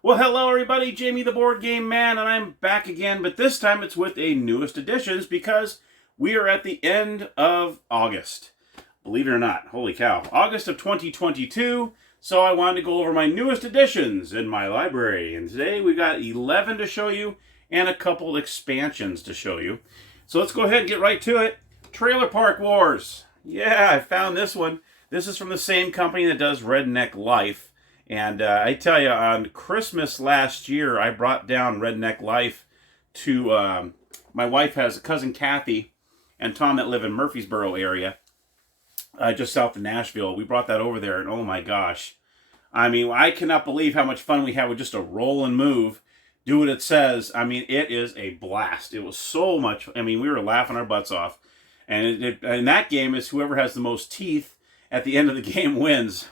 Well, hello everybody, Jamie the Board Game Man, and I'm back again, but this time it's with a newest editions because we are at the end of August. Believe it or not, holy cow. August of 2022, so I wanted to go over my newest editions in my library, and today we've got 11 to show you and a couple expansions to show you. So let's go ahead and get right to it. Trailer Park Wars. Yeah, I found this one. This is from the same company that does Redneck Life. And I tell you, on Christmas last year, I brought down Redneck Life to, my wife has a cousin Kathy and Tom that live in Murfreesboro area, just south of Nashville. We brought that over there, and oh my gosh. I mean, I cannot believe how much fun we had with just a roll and move, do what it says. I mean, it is a blast. It was so much, I mean, we were laughing our butts off. And and that game is whoever has the most teeth at the end of the game wins.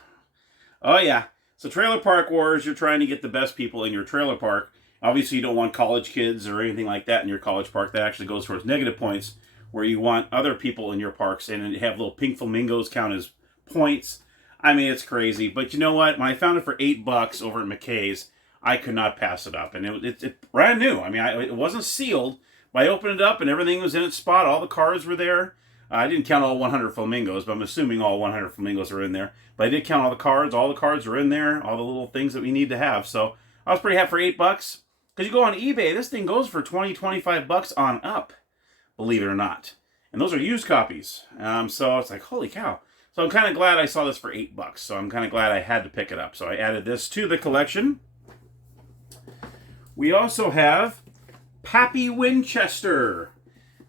Oh yeah. So Trailer Park Wars, you're trying to get the best people in your trailer park. Obviously, you don't want college kids or anything like that in your college park. That actually goes towards negative points, where you want other people in your parks and have little pink flamingos count as points. I mean, it's crazy. But you know what? When I found it for $8 over at McKay's, I could not pass it up. And it's brand new. I mean, it wasn't sealed, but I opened it up and everything was in its spot. All the cards were there. I didn't count all 100 flamingos, but I'm assuming all 100 flamingos are in there. But I did count all the cards. All the cards are in there. All the little things that we need to have. So I was pretty happy for $8. Because you go on eBay, this thing goes for 20, 25 bucks on up. Believe it or not. And those are used copies. So it's like, holy cow. So I'm kind of glad I saw this for $8. So I'm kind of glad I had to pick it up. So I added this to the collection. We also have Papi Winchester.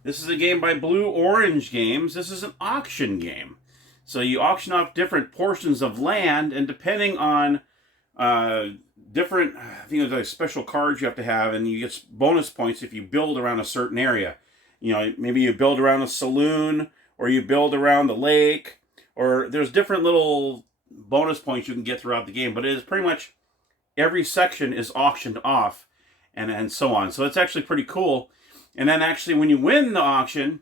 This is a game by Blue Orange Games. This is an auction game. So you auction off different portions of land, and depending on different, I think there's like special cards you have to have, and you get bonus points if you build around a certain area. You know, maybe you build around a saloon, or you build around the lake, or there's different little bonus points you can get throughout the game, but it is pretty much every section is auctioned off, and so on. So it's actually pretty cool. And then actually when you win the auction,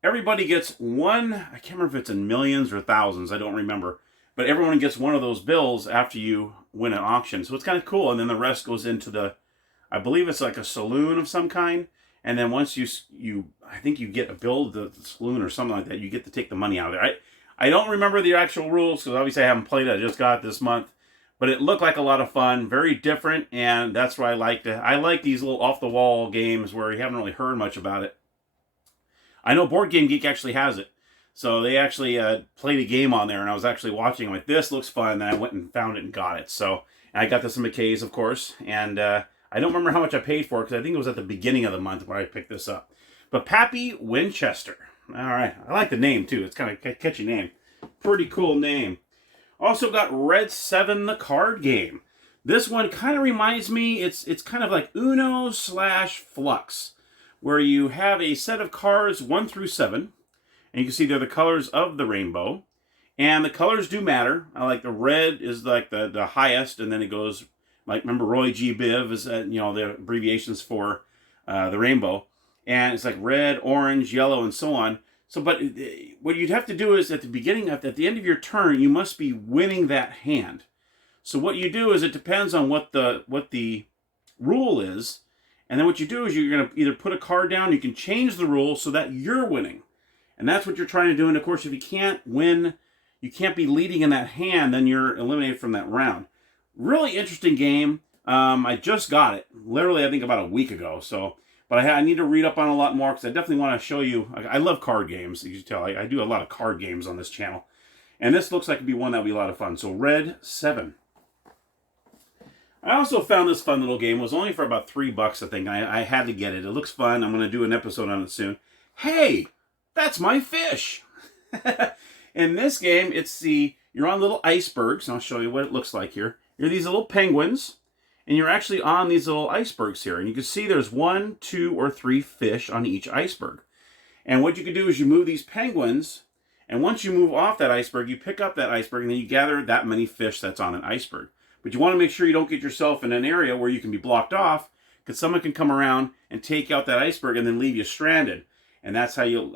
everybody gets one, I can't remember if it's in millions or thousands, I don't remember. But everyone gets one of those bills after you win an auction. So it's kind of cool. And then the rest goes into the, I believe it's like a saloon of some kind. And then once you I think you get a bill to the saloon or something like that, you get to take the money out of there. I don't remember the actual rules because obviously I haven't played it. I just got it this month. But it looked like a lot of fun, very different, and that's what I liked. I like these little off-the-wall games where you haven't really heard much about it. I know Board Game Geek actually has it. So they actually played a game on there, and I was actually watching. I'm like, this looks fun, and then I went and found it and got it. So I got this in McKay's, of course, and I don't remember how much I paid for it, because I think it was at the beginning of the month when I picked this up. But Papi Winchester. All right, I like the name, too. It's kind of a catchy name. Pretty cool name. Also got Red 7, the card game. This one kind of reminds me, it's kind of like Uno / Flux, where you have a set of cards 1 through 7, and you can see they're the colors of the rainbow, and the colors do matter. I like the red is like the highest, and then it goes, like, remember Roy G. Biv is, the abbreviations for the rainbow, and it's like red, orange, yellow, and so on. So, but what you'd have to do is at the end of your turn, you must be winning that hand. So what you do is it depends on what the rule is, and then what you do is you're going to either put a card down, you can change the rule so that you're winning, and that's what you're trying to do. And of course, if you can't win, you can't be leading in that hand, then you're eliminated from that round. Really interesting game. I just got it, literally, I think about a week ago. So. But I need to read up on a lot more because I definitely want to show you. I love card games, as you can tell. I do a lot of card games on this channel. And this looks like it'd be one that would be a lot of fun. So Red 7. I also found this fun little game. It was only for about $3, I think. I had to get it. It looks fun. I'm going to do an episode on it soon. Hey, that's my fish. In this game, you're on little icebergs. And I'll show you what it looks like here. You're these little penguins. And you're actually on these little icebergs here. And you can see there's 1, 2, or 3 fish on each iceberg. And what you can do is you move these penguins. And once you move off that iceberg, you pick up that iceberg. And then you gather that many fish that's on an iceberg. But you want to make sure you don't get yourself in an area where you can be blocked off. Because someone can come around and take out that iceberg and then leave you stranded. And that's how you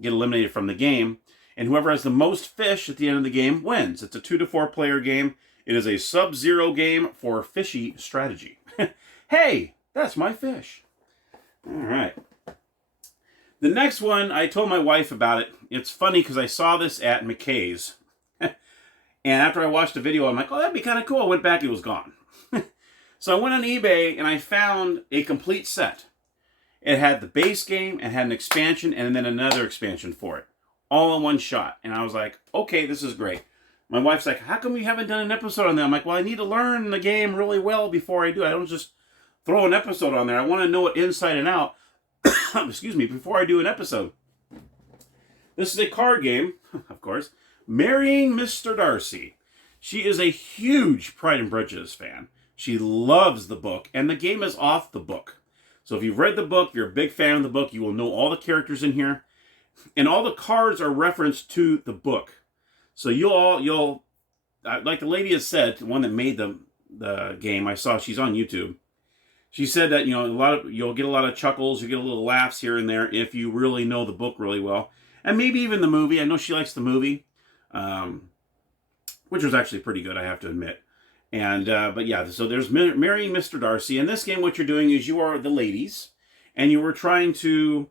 get eliminated from the game. And whoever has the most fish at the end of the game wins. It's a 2 to 4 player game. It is a Sub-Zero game for fishy strategy. Hey, that's my fish. All right. The next one, I told my wife about it. It's funny because I saw this at McKay's. And after I watched the video, I'm like, oh, that'd be kind of cool. I went back, it was gone. So I went on eBay and I found a complete set. It had the base game, it had an expansion, and then another expansion for it. All in one shot. And I was like, okay, this is great. My wife's like, how come you haven't done an episode on that? I'm like, well, I need to learn the game really well before I do it. I don't just throw an episode on there. I want to know it inside and out, excuse me, before I do an episode. This is a card game, of course, Marrying Mr. Darcy. She is a huge Pride and Prejudice fan. She loves the book, and the game is off the book. So if you've read the book, you're a big fan of the book, you will know all the characters in here. And all the cards are referenced to the book. So you'll like the lady has said, the one that made the game, I saw, she's on YouTube. She said that, you'll get a lot of chuckles, you get a little laughs here and there if you really know the book really well. And maybe even the movie. I know she likes the movie, which was actually pretty good, I have to admit. And but yeah, so there's Marrying Mr. Darcy. In this game, what you're doing is you are the ladies, and you are trying to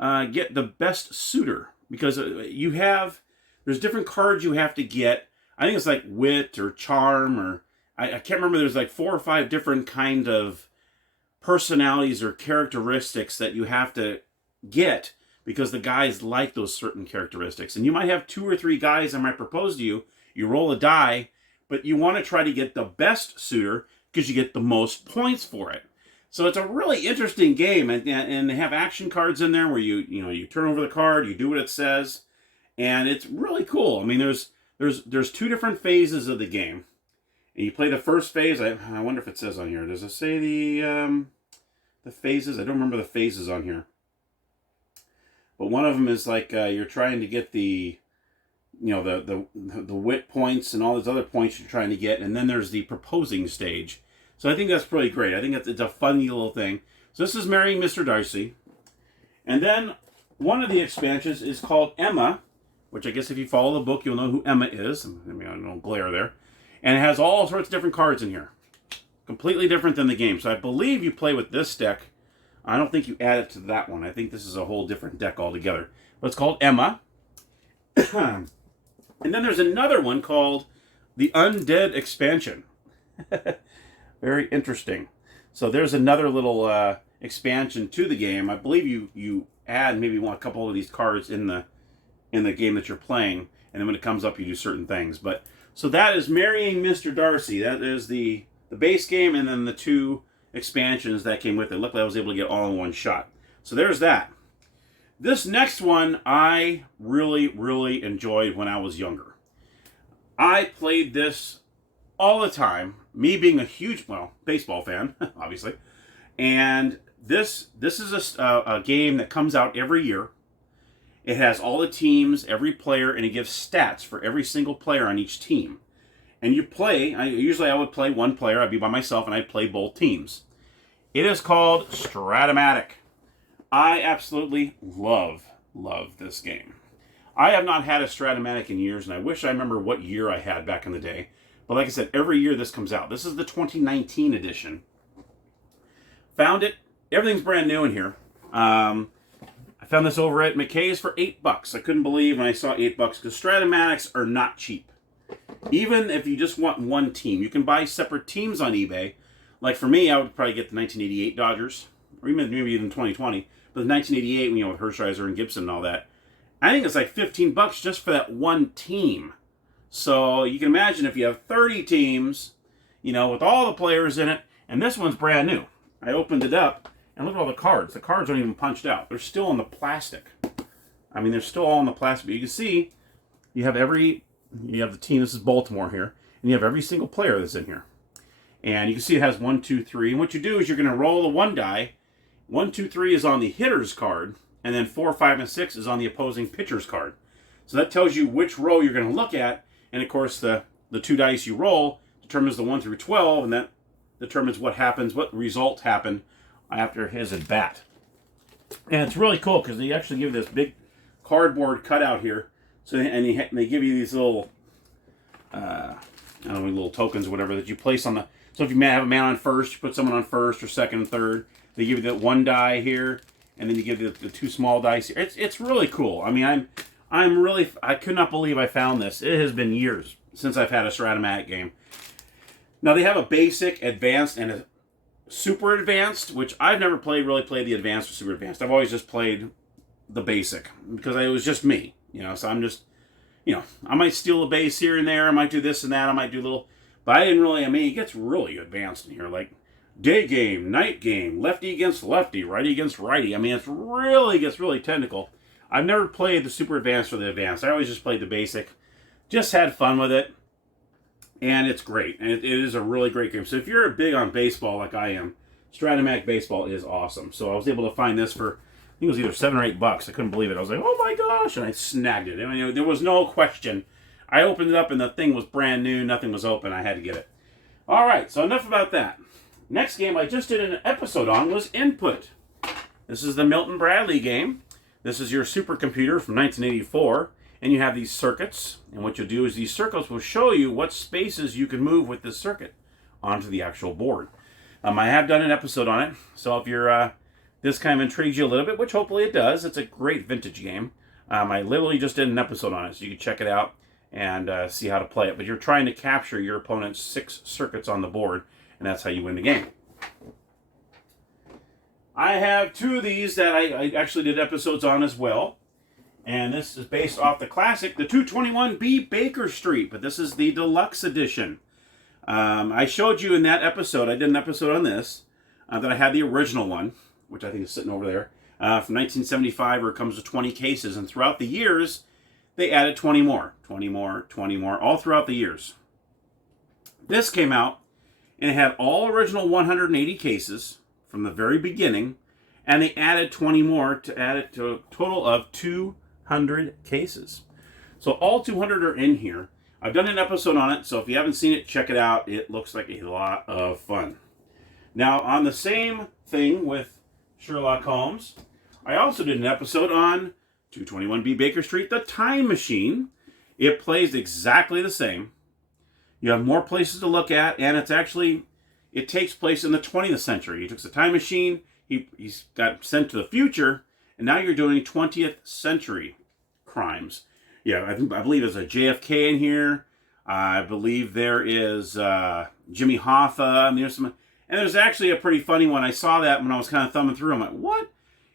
get the best suitor, because there's different cards you have to get. I think it's like wit or charm, or I can't remember. There's like 4 or 5 different kind of personalities or characteristics that you have to get, because the guys like those certain characteristics. And you might have 2 or 3 guys that might propose to you. You roll a die, but you want to try to get the best suitor because you get the most points for it. So it's a really interesting game, and they have action cards in there where you turn over the card, you do what it says, and it's really cool. I mean, there's 2 different phases of the game, and you play the first phase. I wonder if it says on here. Does it say the phases? I don't remember the phases on here. But one of them is like you're trying to get the wit points and all those other points you're trying to get, and then there's the proposing stage. So I think that's pretty great. I think it's a funny little thing. So this is Marrying Mr. Darcy. And then one of the expansions is called Emma, which I guess if you follow the book, you'll know who Emma is. I mean, I don't glare there. And it has all sorts of different cards in here. Completely different than the game. So I believe you play with this deck. I don't think you add it to that one. I think this is a whole different deck altogether. But it's called Emma. And then there's another one called the Undead expansion. Very interesting. So there's another little expansion to the game. I believe you add maybe a couple of these cards in the game that you're playing, and then when it comes up, you do certain things. But so that is Marrying Mr. Darcy. That is the base game, and then the 2 expansions that came with it. Luckily, I was able to get all in one shot. So there's that. This next one I really, really enjoyed when I was younger. I played this all the time, me being a huge, baseball fan, obviously. And this is a game that comes out every year. It has all the teams, every player, and it gives stats for every single player on each team. And you play, usually I would play one player, I'd be by myself, and I'd play both teams. It is called Stratimatic. I absolutely love this game. I have not had a Stratimatic in years, and I wish I remember what year I had back in the day. But like I said, every year this comes out. This is the 2019 edition. Found it. Everything's brand new in here. I found this over at McKay's for $8. I couldn't believe when I saw $8 because Stratimatics are not cheap. Even if you just want one team, you can buy separate teams on eBay. Like for me, I would probably get the 1988 Dodgers, or maybe even 2020. But the 1988, with Hershiser and Gibson and all that, I think it's like $15 just for that one team. So you can imagine if you have 30 teams, with all the players in it, and this one's brand new. I opened it up, and look at all the cards. The cards aren't even punched out. They're still in the plastic. I mean, they're still all in the plastic. But you can see, you have the team. This is Baltimore here, and you have every single player that's in here. And you can see it has 1, 2, 3. And what you do is you're going to roll the 1 die. 1, 2, 3 is on the hitter's card, and then 4, 5, and 6 is on the opposing pitcher's card. So that tells you which row you're going to look at. And of course, the 2 dice you roll determines the 1 through 12, and that determines what results happen after his at bat. And it's really cool because they actually give this big cardboard cutout here. So they give you these little I don't know, little tokens or whatever that you place on the... So if you have a man on first, you put someone on first or second and third. They give you the one die here, and then you give the two small dice here. It's really cool. I mean, I could not believe I found this. It has been years since I've had a Stratimatic game. Now they have a basic, advanced, and a super advanced, which I've never really played the advanced or super advanced. I've always just played the basic because it was just me, you know. So I'm just, you know, I might steal a base here and there. I might do this and that. I might do a little, but I didn't really. I mean, it gets really advanced in here, like day game, night game, lefty against lefty, righty against righty. I mean, gets really technical. I've never played the super advanced or the advanced. I always just played the basic. Just had fun with it. And it's great. And it is a really great game. So if you're big on baseball like I am, Stratimatic Baseball is awesome. So I was able to find this for, I think it was either $7 or $8. I couldn't believe it. I was like, oh my gosh. And I snagged it. And, you know, there was no question. I opened it up and the thing was brand new. Nothing was open. I had to get it. All right. So enough about that. Next game I just did an episode on was Input. This is the Milton Bradley game. This is your supercomputer from 1984. And you have these circuits, and what you'll do is these circuits will show you what spaces you can move with this circuit onto the actual board. I have done an episode on it, so if you're this kind of intrigues you a little bit, which hopefully it does, it's a great vintage game. I literally just did an episode on it, so you can check it out and see how to play it. But you're trying to capture your opponent's 6 circuits on the board, and that's how you win the game. I have 2 of these that I actually did episodes on as well. And this is based off the classic, the 221B Baker Street, but this is the deluxe edition. I showed you in that episode, I did an episode on this, that I had the original one, which I think is sitting over there, from 1975, where it comes with 20 cases. And throughout the years, they added 20 more, 20 more, 20 more, all throughout the years. This came out, and it had all original 180 cases from the very beginning, and they added 20 more to add it to a total of 200 cases. So all 200 are in here. I've done an episode on it, so if you haven't seen it, check it out. It looks like a lot of fun. Now, on the same thing with Sherlock Holmes, I also did an episode on 221B Baker Street, the Time Machine. It plays exactly the same. You have more places to look at, and it takes place in the 20th century. He took the time machine, he's got sent to the future, and now you're doing 20th century crimes. Yeah, I believe there's a JFK in here. I believe there is Jimmy Hoffa, and there's actually a pretty funny one. I saw that when I was kind of thumbing through. I'm like, what?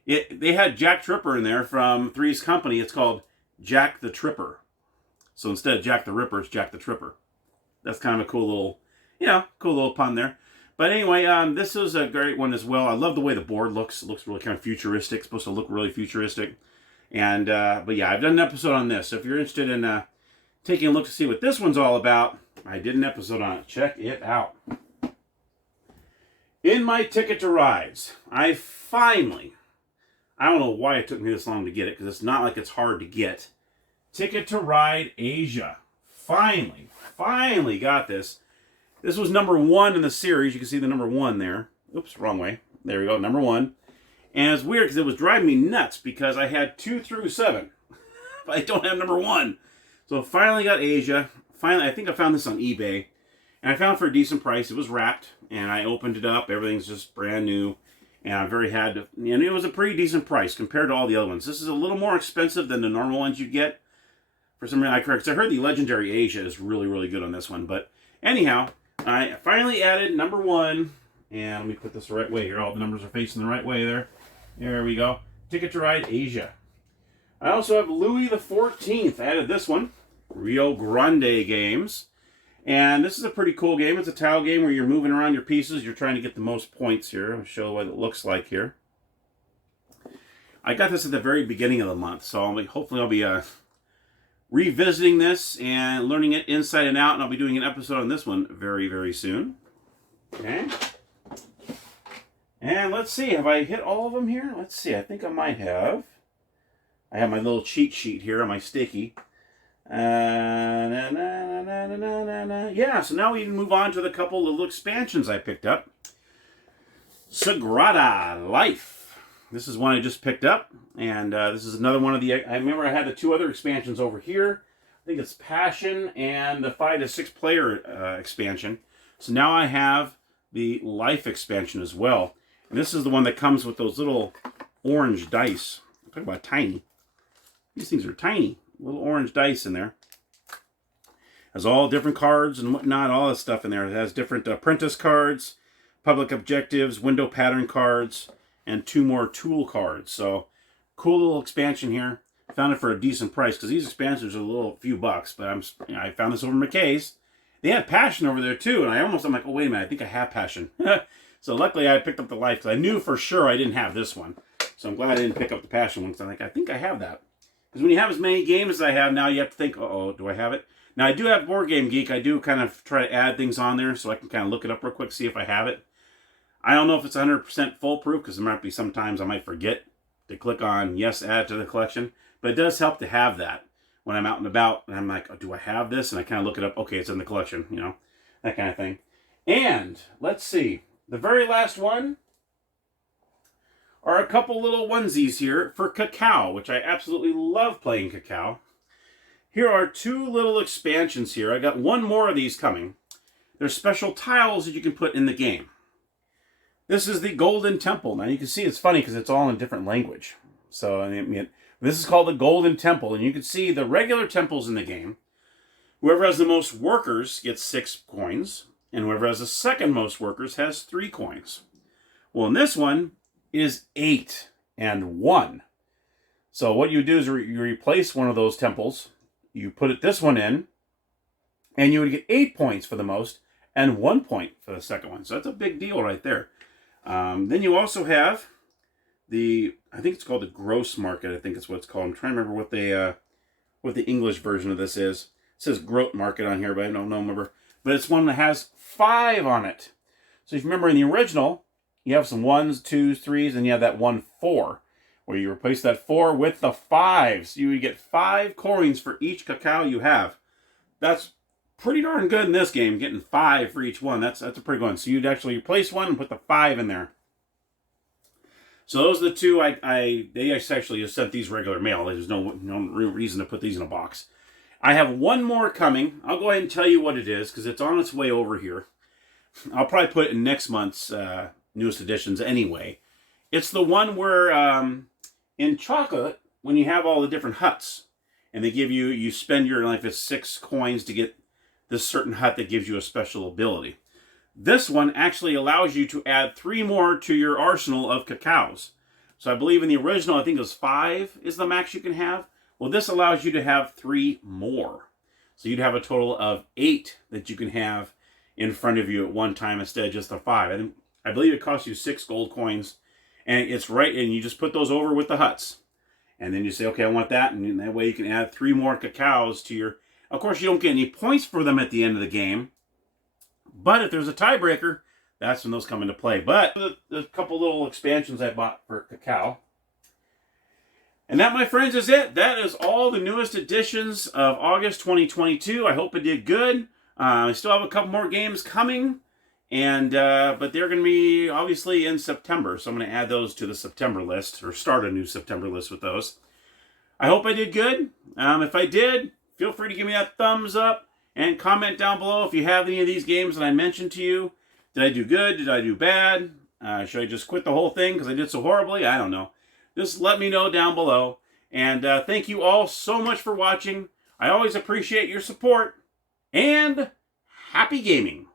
They had Jack Tripper in there from Three's Company. It's called Jack the Tripper. So instead of Jack the Ripper, it's Jack the Tripper. That's kind of a cool little pun there. But anyway, this is a great one as well. I love the way the board looks. It looks really kind of futuristic. It's supposed to look really futuristic. And but yeah, I've done an episode on this. So if you're interested in taking a look to see what this one's all about, I did an episode on it. Check it out. In my Ticket to Rides, I don't know why it took me this long to get it, because it's not like it's hard to get. Ticket to Ride Asia. Finally got this. This was number 1 in the series. You can see the number 1 there. Oops, wrong way. There we go, number 1. And it's weird because it was driving me nuts because I had 2 through 7. But I don't have number 1. So finally got Asia. Finally, I think I found this on eBay. And I found it for a decent price. It was wrapped. And I opened it up. Everything's just brand new. And I'm very happy. And it was a pretty decent price compared to all the other ones. This is a little more expensive than the normal ones you get. For some reason, I heard the Legendary Asia is really, really good on this one. But anyhow, I finally added number 1, and let me put this the right way here. All the numbers are facing the right way there. There we go. Ticket to Ride Asia. I also have Louis the 14th. I added this one. Rio Grande Games. And this is a pretty cool game. It's a tile game where you're moving around your pieces. You're trying to get the most points here. I'll show what it looks like here. I got this at the very beginning of the month, so hopefully I'll be revisiting this and learning it inside and out, and I'll be doing an episode on this one very, very soon. Okay. And let's see, have I hit all of them here? Let's see, I think I might have. I have my little cheat sheet here on my sticky. Yeah, so now we can move on to the couple of little expansions I picked up. Sagrada Life. This is one I just picked up, and this is another one of the... I remember I had the 2 other expansions over here. I think it's Passion and the 5 to 6 player expansion. So now I have the Life expansion as well. And this is the one that comes with those little orange dice. Talk about tiny. These things are tiny. Little orange dice in there. Has all different cards and whatnot, all this stuff in there. It has different apprentice cards, public objectives, window pattern cards, and 2 more tool cards. So, cool little expansion here. Found it for a decent price because these expansions are a little few bucks. But I found this over McKay's. They had Passion over there too, and I'm like, oh wait a minute, I think I have Passion. So luckily I picked up the Life because I knew for sure I didn't have this one. So I'm glad I didn't pick up the Passion one because I'm like, I think I have that. Because when you have as many games as I have now, you have to think, uh-oh, do I have it? Now, I do have Board Game Geek. I do kind of try to add things on there so I can kind of look it up real quick, see if I have it. I don't know if it's 100% foolproof because there might be sometimes I might forget to click on yes, add to the collection. But it does help to have that when I'm out and about and I'm like, oh, do I have this? And I kind of look it up. Okay, it's in the collection, you know, that kind of thing. And let's see. The very last one are a couple little onesies here for Cacao, which I absolutely love playing Cacao. Here are 2 little expansions here. I got 1 more of these coming. There's special tiles that you can put in the game. This is the Golden Temple. Now you can see it's funny because it's all in a different language. So I mean, this is called the Golden Temple, and you can see the regular temples in the game. Whoever has the most workers gets 6 coins, and whoever has the second most workers has 3 coins. Well, in this one is 8 and 1. So what you do is you replace one of those temples. You put this one in, and you would get 8 points for the most, and 1 point for the second one. So that's a big deal right there. Then you also have I think it's called the Gross Market. I think it's what it's called. I'm trying to remember what the English version of this is. It says Groat Market on here, but I don't remember. But it's one that has 5 on it. So if you remember in the original, you have some 1s, 2s, 3s, and you have that 1 4. Where you replace that 4 with the 5s. You would get 5 coins for each Cacao you have. That's pretty darn good in this game, getting 5 for each one. That's a pretty good one. So you'd actually replace one and put the 5 in there. So those are the 2 they actually just sent these regular mail. There's no real reason to put these in a box. I have 1 more coming. I'll go ahead and tell you what it is because it's on its way over here. I'll probably put it in next month's newest editions anyway. It's the one where in chocolate, when you have all the different huts, and they give you spend your life as 6 coins to get this certain hut that gives you a special ability. This one actually allows you to add 3 more to your arsenal of Cacaos. So I believe in the original, I think it was 5 is the max you can have. Well, this allows you to have 3 more. So you'd have a total of 8 that you can have in front of you at one time instead of just the 5. I believe it costs you 6 gold coins. And it's right, and you just put those over with the huts. And then you say, okay, I want that. And that way you can add 3 more Cacaos to your... Of course, you don't get any points for them at the end of the game. But if there's a tiebreaker, that's when those come into play. But there's a couple little expansions I bought for Cacao. And that, my friends, is it. That is all the newest editions of August 2022. I hope it did good. I still have a couple more games coming. And but they're going to be obviously in September, so I'm going to add those to the September list, or start a new September list with those. I hope I did good. If I did, feel free to give me that thumbs up and comment down below if you have any of these games that I mentioned to you. Did I do good? Did I do bad? Should I just quit the whole thing because I did so horribly? I don't know. Just let me know down below. And thank you all so much for watching. I always appreciate your support. And happy gaming!